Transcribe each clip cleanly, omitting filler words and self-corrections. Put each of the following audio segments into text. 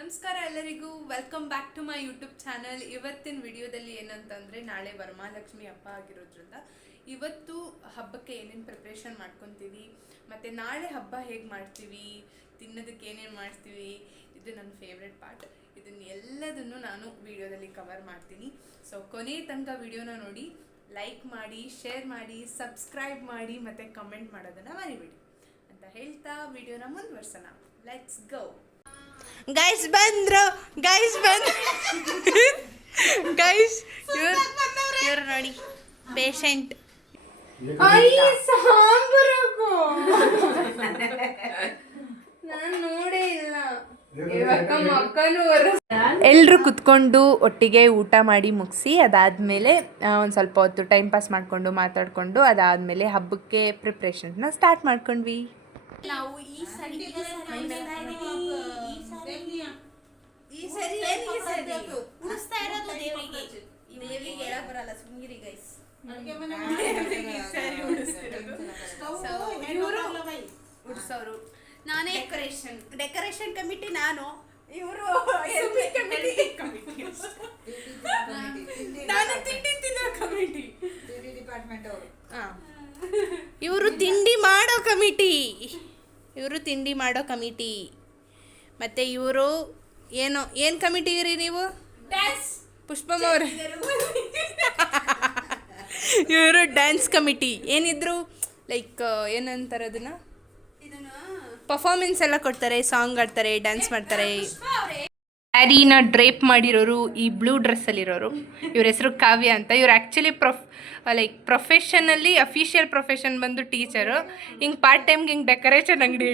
ನಮಸ್ಕಾರ ಎಲ್ಲರಿಗೂ, welcome back to my YouTube channel. ಇವತ್ತಿನ ವಿಡಿಯೋದಲ್ಲಿ ಏನಂತಂದರೆ, ನಾಳೆ ವರಮಹಾಲಕ್ಷ್ಮಿ ಹಬ್ಬ ಆಗಿರೋದ್ರಿಂದ ಇವತ್ತು ಹಬ್ಬಕ್ಕೆ ಏನೇನು ಪ್ರಿಪ್ರೇಷನ್ ಮಾಡ್ಕೊತೀವಿ ಮತ್ತು ನಾಳೆ ಹಬ್ಬ ಹೇಗೆ ಮಾಡ್ತೀವಿ, ತಿನ್ನೋದಕ್ಕೆ ಏನೇನು ಮಾಡ್ತೀವಿ, ಇದು ನನ್ನ ಫೇವ್ರೆಟ್ ಪಾರ್ಟ್. ಇದನ್ನು ಎಲ್ಲದನ್ನು ನಾನು ವಿಡಿಯೋದಲ್ಲಿ ಕವರ್ ಮಾಡ್ತೀನಿ. ಸೊ ಕೊನೆ ತನಕ ವಿಡಿಯೋನ ನೋಡಿ, ಲೈಕ್ ಮಾಡಿ, ಶೇರ್ ಮಾಡಿ, ಸಬ್ಸ್ಕ್ರೈಬ್ ಮಾಡಿ ಮತ್ತು ಕಮೆಂಟ್ ಮಾಡೋದನ್ನು ಮರಿಬೇಡಿ ಅಂತ ಹೇಳ್ತಾ ವಿಡಿಯೋನ ಮುಂದುವರ್ಸೋಣ. Let's go. ಗೈಸ್ ಬಂದ್ರು ಗೈಸ್ ಇವ್ರು ನೋಡಿ ಪೇಷಂಟ್. ನಾನು ನೋಡೇ ಇಲ್ಲ. ಎಲ್ರು ಕುತ್ಕೊಂಡು ಒಟ್ಟಿಗೆ ಊಟ ಮಾಡಿ ಮುಗಿಸಿ ಅದಾದಮೇಲೆ ಒಂದು ಸ್ವಲ್ಪ ಹೊತ್ತು ಟೈಮ್ ಪಾಸ್ ಮಾಡಿಕೊಂಡು ಮಾತಾಡಿಕೊಂಡು ಅದಾದಮೇಲೆ ಹಬ್ಬಕ್ಕೆ ಪ್ರಿಪ್ರೇಷನ್ನ ಸ್ಟಾರ್ಟ್ ಮಾಡ್ಕೊಂಡ್ವಿ. ನಾವು ಈ ಸರಿ ಉಳಿಸ್ತಾ ಇರೋದು ದೇವಿಗೆ ಹೇಳಕ್ ಬರಲ್ಲ, ಸುಮ್ಗಿರಿ ಗೈಸ್. ಉಡ್ಸೋರು ನಾನೇ, ಡೆಕೋರೇಷನ್ ಕಮಿಟಿ ನಾನು, ಇವರು ನಾನು ತಿಂಡಿ ತಿನ್ನೋ ಕಮಿಟಿ, ಡಿಪಾರ್ಟ್ಮೆಂಟ್ ಅವರು. ಇವರು ತಿಂಡಿ ಮಾಡೋ ಕಮಿಟಿ. ಮತ್ತು ಇವರು ಏನು ಕಮಿಟಿ ಇರಿ ನೀವು? ಪುಷ್ಪಮ್ಮ ಅವರು ಇವರು ಡ್ಯಾನ್ಸ್ ಕಮಿಟಿ. ಏನಿದ್ರು ಲೈಕ್ ಏನಂತಾರೆ ಅದನ್ನು, ಪರ್ಫಾರ್ಮೆನ್ಸ್ ಎಲ್ಲ ಕೊಡ್ತಾರೆ, ಸಾಂಗ್ ಆಡ್ತಾರೆ, ಡ್ಯಾನ್ಸ್ ಮಾಡ್ತಾರೆ. ಸ್ಯಾರಿನ ಡ್ರೇಪ್ ಮಾಡಿರೋರು ಈ ಬ್ಲೂ ಡ್ರೆಸ್ಸಲ್ಲಿರೋರು, ಇವ್ರ ಹೆಸರು ಕಾವ್ಯ ಅಂತ. ಇವ್ರು ಆ್ಯಕ್ಚುಲಿ ಪ್ರೊಫೆಷನಲ್ಲಿ ಅಫಿಷಿಯಲ್ ಪ್ರೊಫೆಷನ್ ಬಂದು ಟೀಚರು. ಹಿಂಗೆ ಪಾರ್ಟ್ ಟೈಮ್ಗೆ ಹಿಂಗೆ ಡೆಕೋರೇಷನ್ ಅಂಗಡಿ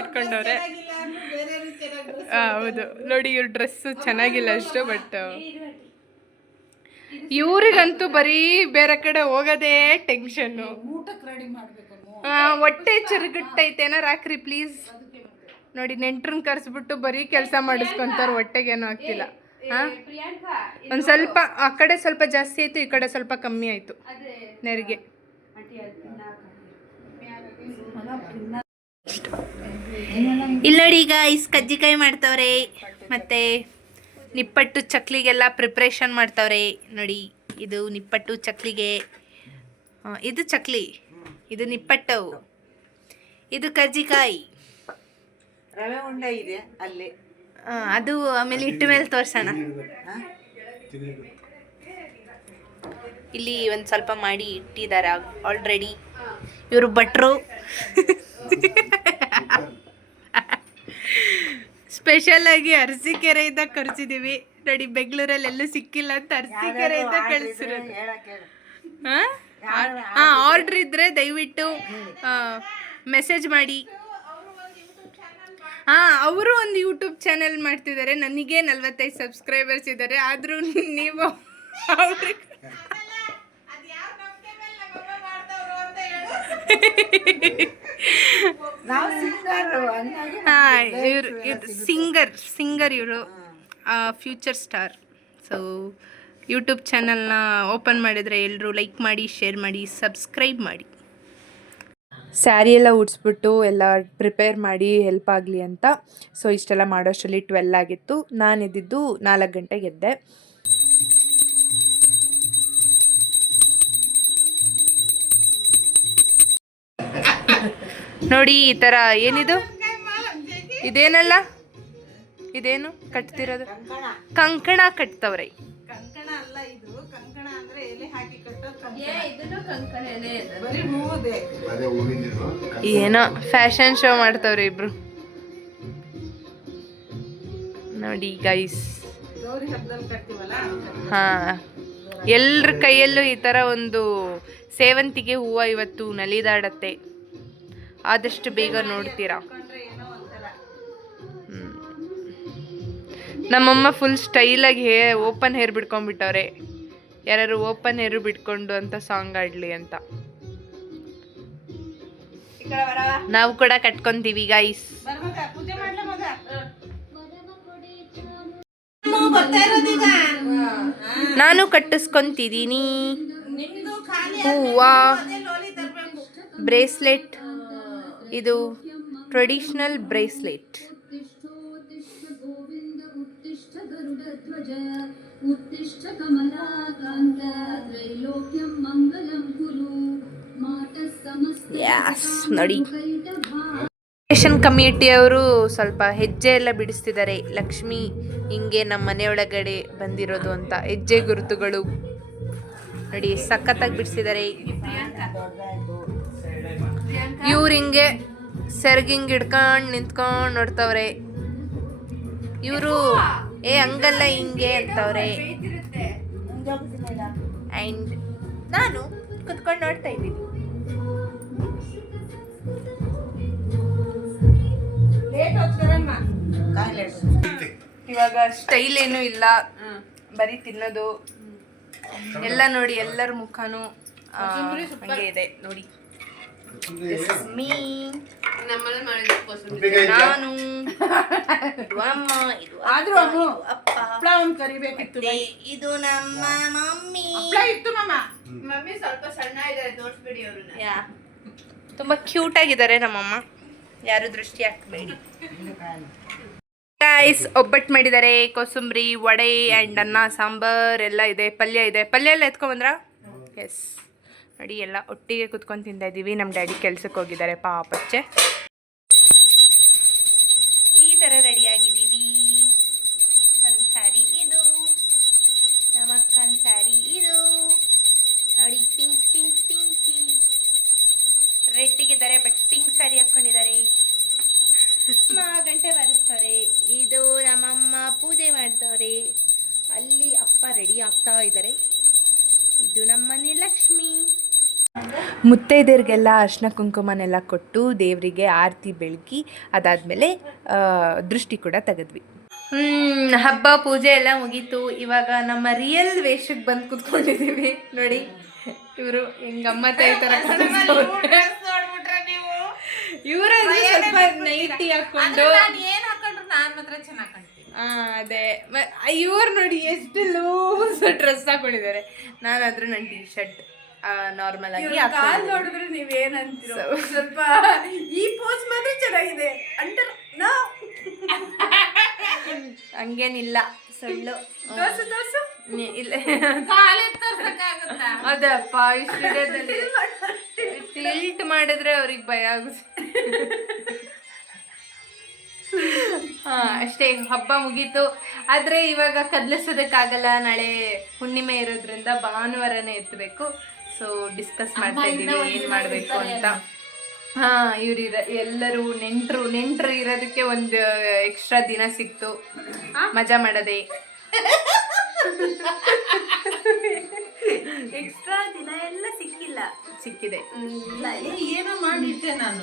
ಇಟ್ಕೊಂಡವ್ರೆ. ಹೌದು ನೋಡಿ, ಇವ್ರ ಡ್ರೆಸ್ಸು ಚೆನ್ನಾಗಿಲ್ಲ ಅಷ್ಟು, ಬಟ್ ಇವ್ರಿಗಂತೂ ಬರೀ ಬೇರೆ ಕಡೆ ಹೋಗೋದೇ ಟೆನ್ಷನ್ನು. ಹೊಟ್ಟೆ ಚುರುಗುಟ್ಟೈತೆ, ಏನಾರು ಹಾಕ್ರಿ ಪ್ಲೀಸ್. ನೋಡಿ, ನೆಂಟ್ರನ್ನ ಕರೆಸ್ಬಿಟ್ಟು ಬರೀ ಕೆಲಸ ಮಾಡಿಸ್ಕೊಂತಾರೆ, ಹೊಟ್ಟೆಗೇನು ಆಗ್ತಿಲ್ಲ. ಒಂದು ಸ್ವಲ್ಪ ಆ ಕಡೆ ಸ್ವಲ್ಪ ಜಾಸ್ತಿ ಆಯಿತು, ಈ ಕಡೆ ಸ್ವಲ್ಪ ಕಮ್ಮಿ ಆಯಿತು ನೆರಿಗೆ. ಇಲ್ಲಿ ನೋಡಿ, ಈಗ ಕಜ್ಜಿಕಾಯಿ ಮಾಡ್ತವ್ರೆ, ಮತ್ತು ನಿಪ್ಪಟ್ಟು ಚಕ್ಲಿಗೆಲ್ಲ ಪ್ರಿಪ್ರೇಷನ್ ಮಾಡ್ತವ್ರೆ. ನೋಡಿ, ಇದು ನಿಪ್ಪಟ್ಟು ಚಕ್ಲಿಗೆ, ಇದು ಚಕ್ಲಿ, ಇದು ನಿಪ್ಪಟ್ಟು, ಇದು ಕಜ್ಜಿಕಾಯಿ, ರವೆ ಉಂಡೆ ಇದೆ ಅಲ್ಲಿ. ಅದು ಆಮೇಲೆ ಇಟ್ಟ ಮೇಲೆ ತೋರ್ಸೋಣ. ಇಲ್ಲಿ ಒಂದು ಸ್ವಲ್ಪ ಮಾಡಿ ಇಟ್ಟಿದ್ದಾರೆ ಆಲ್ರೆಡಿ. ಇವರು ಭಟ್ರು. ಸ್ಪೆಷಲಾಗಿ ಅರಸೀಕೆರೆಯಿಂದ ಕರ್ಸಿದ್ದೀವಿ. ನೋಡಿ, ಬೆಂಗಳೂರಲ್ಲಿ ಎಲ್ಲೂ ಸಿಕ್ಕಿಲ್ಲ ಅಂತ ಅರಸೀಕೆರೆಯಿಂದ ಕಳಿಸಿರೋದು. ಆರ್ಡ್ರ್ ಇದ್ದರೆ ದಯವಿಟ್ಟು ಮೆಸೇಜ್ ಮಾಡಿ. ಅವರು ಒಂದು ಯೂಟ್ಯೂಬ್ ಚಾನೆಲ್ ಮಾಡ್ತಿದ್ದಾರೆ. ನನಗೆ 45 ಸಬ್ಸ್ಕ್ರೈಬರ್ಸ್ ಇದ್ದಾರೆ, ಆದರೂ ನೀವು ಅವ್ರಿಗೆ ಸಿಂಗರ್ ಇವರು ಫ್ಯೂಚರ್ ಸ್ಟಾರ್. ಸೊ ಯೂಟ್ಯೂಬ್ ಚಾನಲ್ನ ಓಪನ್ ಮಾಡಿದರೆ ಎಲ್ಲರೂ ಲೈಕ್ ಮಾಡಿ, ಶೇರ್ ಮಾಡಿ, ಸಬ್ಸ್ಕ್ರೈಬ್ ಮಾಡಿ. ಸ್ಯಾರಿ ಎಲ್ಲ ಉಡ್ಸ್ಬಿಟ್ಟು ಎಲ್ಲ ಪ್ರಿಪೇರ್ ಮಾಡಿ ಹೆಲ್ಪ್ ಆಗಲಿ ಅಂತ. ಸೊ ಇಷ್ಟೆಲ್ಲ ಮಾಡೋಷ್ಟರಲ್ಲಿ 12 ಆಗಿತ್ತು. ನಾನು ಎದ್ದಿದ್ದು 4 ಗಂಟೆಗೆ ಎದ್ದೆ. ನೋಡಿ, ಈ ಥರ ಏನಿದು, ಇದೇನಲ್ಲ, ಇದೇನು ಕಟ್ತಿರೋದು? ಕಂಕಣ ಕಟ್ತವ್ರೆ. ಏನೋ ಫ್ಯಾಷನ್ ಶೋ ಮಾಡ್ತವ್ರೆ ಇಬ್ರು. ನೋಡಿ ಗೈಸ್, ಎಲ್ರ ಕೈಯಲ್ಲೂ ಈ ಥರ ಒಂದು ಸೇವಂತಿಗೆ ಹೂವು ಇವತ್ತು ನಲಿದಾಡತ್ತೆ. ಆದಷ್ಟು ಬೇಗ ನೋಡ್ತೀರಾ. ನಮ್ಮಮ್ಮ ಫುಲ್ ಸ್ಟೈಲಾಗಿ ಓಪನ್ ಹೇರ್ ಬಿಟ್ಕೊಂಡ್ಬಿಟ್ಟವ್ರೆ. ಯಾರು ಓಪನ್ ಹೇರು ಬಿಟ್ಕೊಂಡು ಅಂತ ಸಾಂಗ್ ಆಡಲಿ ಅಂತ. ನಾವು ಕೂಡ ಕಟ್ಕೊಂತೀವಿ ಗೈಸ್. ನಾನು ಕಟ್ಟಿಸ್ಕೊಂತಿದ್ದೀನಿ. ಹೂವ, ಬ್ರೇಸ್ಲೆಟ್, ಇದು ಟ್ರೆಡಿಷನಲ್ ಬ್ರೇಸ್ಲೆಟ್. उत्तिष्ठोत्तिष्ठ गोविन्द उत्तिष्ठ गरुडध्वज उत्तिष्ठ कमलाकान्त त्रैलोक्यं मङ्गलं कुरु मातः Yes, ನೋಡಿ. समस्तैटभा ಸ್ಟೇಷನ್ ಕಮಿಟಿಯವರು ಸ್ವಲ್ಪ ಹೆಜ್ಜೆ ಎಲ್ಲ ಬಿಡಿಸ್ತಿದ್ದಾರೆ. ಲಕ್ಷ್ಮಿ ಹಿಂಗೆ ನಮ್ಮ ಮನೆಯೊಳಗಡೆ ಬಂದಿರೋದು ಅಂತ ಹೆಜ್ಜೆ ಗುರುತುಗಳು ನೋಡಿ ಸಖತ್ತಾಗಿ ಬಿಡಿಸಿದ್ದಾರೆ. ಇವ್ರು ಹಿಂಗೆ ಸೆರ್ಗಿಂಗ್ ಹಿಡ್ಕೊಂಡು ನಿಂತ್ಕೊಂಡು ನೋಡ್ತವ್ರೆ. ಇವರು ಹಂಗಲ್ಲ ಹಿಂಗೆ ಅಂತವ್ರೆ. ಆ್ಯಂಡ್ ನಾನು ಕುತ್ಕೊಂಡು ನೋಡ್ತಾ ಇದ್ದೀನಿ. ಇವಾಗ ಸ್ಟೈಲ್ ಏನೂ ಇಲ್ಲ, ಬರೀ ತಿನ್ನೋದು ಎಲ್ಲ ನೋಡಿ. ಎಲ್ಲರ ಮುಖನೂ ಹಂಗೆ ಇದೆ ನೋಡಿ. ಮೀ ನಾನು ಇದು ಅಮ್ಮ, ಇದು ಅಪ್ಪ, ಮತ್ತೆ ಇದು ನಮ್ಮ ಮಮ್ಮಿ. ಮಮ್ಮಿ ಸ್ವಲ್ಪ ಸಣ್ಣ ಇದ್ದಾರೆ, ತೋರಿಸ್ಬೇಡಿ ಅವ್ರನ್ನ. ಯಾ ತುಂಬ ಕ್ಯೂಟ್ ಆಗಿದ್ದಾರೆ ನಮ್ಮಮ್ಮ, ಯಾರು ದೃಷ್ಟಿ ಹಾಕಬೇಡಿ. ರೈಸ್ ಒಬ್ಬಟ್ಟು ಮಾಡಿದ್ದಾರೆ, ಕೋಸಂಬರಿ, ವಡೆ ಆ್ಯಂಡ್ ಅನ್ನ ಸಾಂಬಾರ್ ಎಲ್ಲ ಇದೆ, ಪಲ್ಯ ಇದೆ. ಪಲ್ಯ ಎಲ್ಲ ಎತ್ಕೊಂಡ್ಬಂದ್ರ? ಎಸ್ ನೋಡಿ, ಎಲ್ಲ ಒಟ್ಟಿಗೆ ಕುತ್ಕೊಂಡು ತಿಂತಾ ಇದ್ದೀವಿ. ನಮ್ಮ ಡ್ಯಾಡಿ ಕೆಲ್ಸಕ್ಕೆ ಹೋಗಿದ್ದಾರೆ ಪಾಪಚ್ಚೆ. ಈ ಥರ ರೆಡಿಯಾಗಿದ್ದೀವಿ. ಒಂದು ಸ್ಯಾರಿ ಇದು, ನಮ್ಮ ಅಕ್ಕನ ಸ್ಯಾರಿ ಇದು ನೋಡಿ. ಪಿಂಕ್ ಪಿಂಕ್ ಪಿಂಕಿ ರೆಡ್ಡಿಗಿದ್ದಾರೆ, ಬಟ್ ಪಿಂಕ್ ಸ್ಯಾರಿ ಹಾಕ್ಕೊಂಡಿದ್ದಾರೆ. ಅಮ್ಮ ಗಂಟೆ ಬಾರಿಸ್ತಾರೆ. ಇದು ನಮ್ಮಮ್ಮ ಪೂಜೆ ಮಾಡ್ತವ್ರೆ. ಅಲ್ಲಿ ಅಪ್ಪ ರೆಡಿ ಆಗ್ತಾ ಇದ್ದಾರೆ. ಇದು ನಮ್ಮನೆ ಲಕ್ಷ್ಮಿ. ಮುತ್ತೈದೆಯರಿಗೆಲ್ಲ ಅರ್ಶಿನ ಕುಂಕುಮನೆಲ್ಲ ಕೊಟ್ಟು ದೇವರಿಗೆ ಆರತಿ ಬೆಳಗಿ ಅದಾದಮೇಲೆ ದೃಷ್ಟಿ ಕೂಡ ತೆಗೆದ್ವಿ. ಹಬ್ಬ ಪೂಜೆ ಎಲ್ಲ ಮುಗೀತು. ಇವಾಗ ನಮ್ಮ ರಿಯಲ್ ವೇಷಕ್ಕೆ ಬಂದು ಕುತ್ಕೊಂಡಿದ್ದೀವಿ ನೋಡಿ. ಇವರು ಹೆಂಗಮ್ಮ ತಾಯಿ ಥರ ಇವರು ಸ್ವಲ್ಪ ನೈಟಿ ಹಾಕೊಂಡು ಏನ್ ಹಾಕೊಂಡ್ರು ನಾನ್ ಮಾತ್ರ ಚೆನ್ನಾಗಿ ಕಾಣ್ತೀನಿ. ಅದೇ ಇವ್ರು ನೋಡಿ ಎಷ್ಟು ಲೂಸ್ ಡ್ರೆಸ್ ಹಾಕೊಂಡಿದ್ದಾರೆ. ನಾನಾದ್ರೂ ನನ್ನ ಟೀ ಶರ್ಟ್ ನಾರ್ಮಲ್ ಆಗಿ ಕಾಲ್ ನೋಡಿದ್ರೆ ನೀವೇನಂತೀರೋ ಸ್ವಲ್ಪ ಈ ಪೋಸ್ ಮಾತ್ರ ಚೆನ್ನಾಗಿದೆ ಅಂಟರ್ ಹಂಗೇನಿಲ್ಲ, ಸುಳ್ಳು. ದೋಸೆ ದೋಸೆ ಇಲ್ಲ ಕಾಲೇ ತೋರ್ಸಕ್ಕಾಗುತ್ತಾ? ಅದಪ್ಪ ಇಷ್ಟಿರೋದಲ್ಲಿ ಟಿಲ್ಟ್ ಮಾಡಿದ್ರೆ ಅವ್ರಿಗೆ ಭಯ ಆಗುತ್ತೆ. ಅಷ್ಟೇ, ಹಬ್ಬ ಮುಗೀತು. ಆದರೆ ಇವಾಗ ಕದಲಿಸೋದಕ್ಕಾಗಲ್ಲ, ನಾಳೆ ಹುಣ್ಣಿಮೆ ಇರೋದ್ರಿಂದ ಭಾನುವಾರನೇ ಎತ್ತಬೇಕು. ಸೊ ಡಿಸ್ಕಸ್ ಮಾಡ್ತಾ ಇದ್ದೀವಿ ಏನು ಮಾಡಬೇಕು ಅಂತ. ಎಲ್ಲರೂ ನೆಂಟರು ಇರೋದಕ್ಕೆ ಒಂದು ಎಕ್ಸ್ಟ್ರಾ ದಿನ ಸಿಕ್ತು, ಮಜಾ ಮಾಡದೆ. ಎಕ್ಸ್ಟ್ರಾ ದಿನ ಎಲ್ಲ ಸಿಕ್ಕಿದೆ. ಏನೋ ಮಾಡಿಟ್ಟೆ ನಾನು.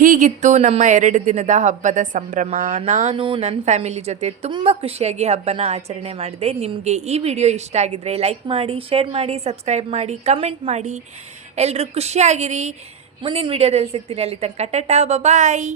ಹೀಗಿತ್ತು ನಮ್ಮ 2 ದಿನದ ಹಬ್ಬದ ಸಂಭ್ರಮ. ನಾನು ನನ್ನ ಫ್ಯಾಮಿಲಿ ಜೊತೆ ತುಂಬ ಖುಷಿಯಾಗಿ ಹಬ್ಬನ ಆಚರಣೆ ಮಾಡಿದೆ. ನಿಮಗೆ ಈ ವಿಡಿಯೋ ಇಷ್ಟ ಆಗಿದ್ರೆ ಲೈಕ್ ಮಾಡಿ, ಶೇರ್ ಮಾಡಿ, ಸಬ್ಸ್ಕ್ರೈಬ್ ಮಾಡಿ, ಕಮೆಂಟ್ ಮಾಡಿ. ಎಲ್ಲರೂ ಖುಷಿಯಾಗಿರಿ. ಮುಂದಿನ ವಿಡಿಯೋದಲ್ಲಿ ಸಿಗ್ತೀನಿ. ಅಲ್ಲಿ ತನಕ ಟಾಟಾ, ಬಾಯ್.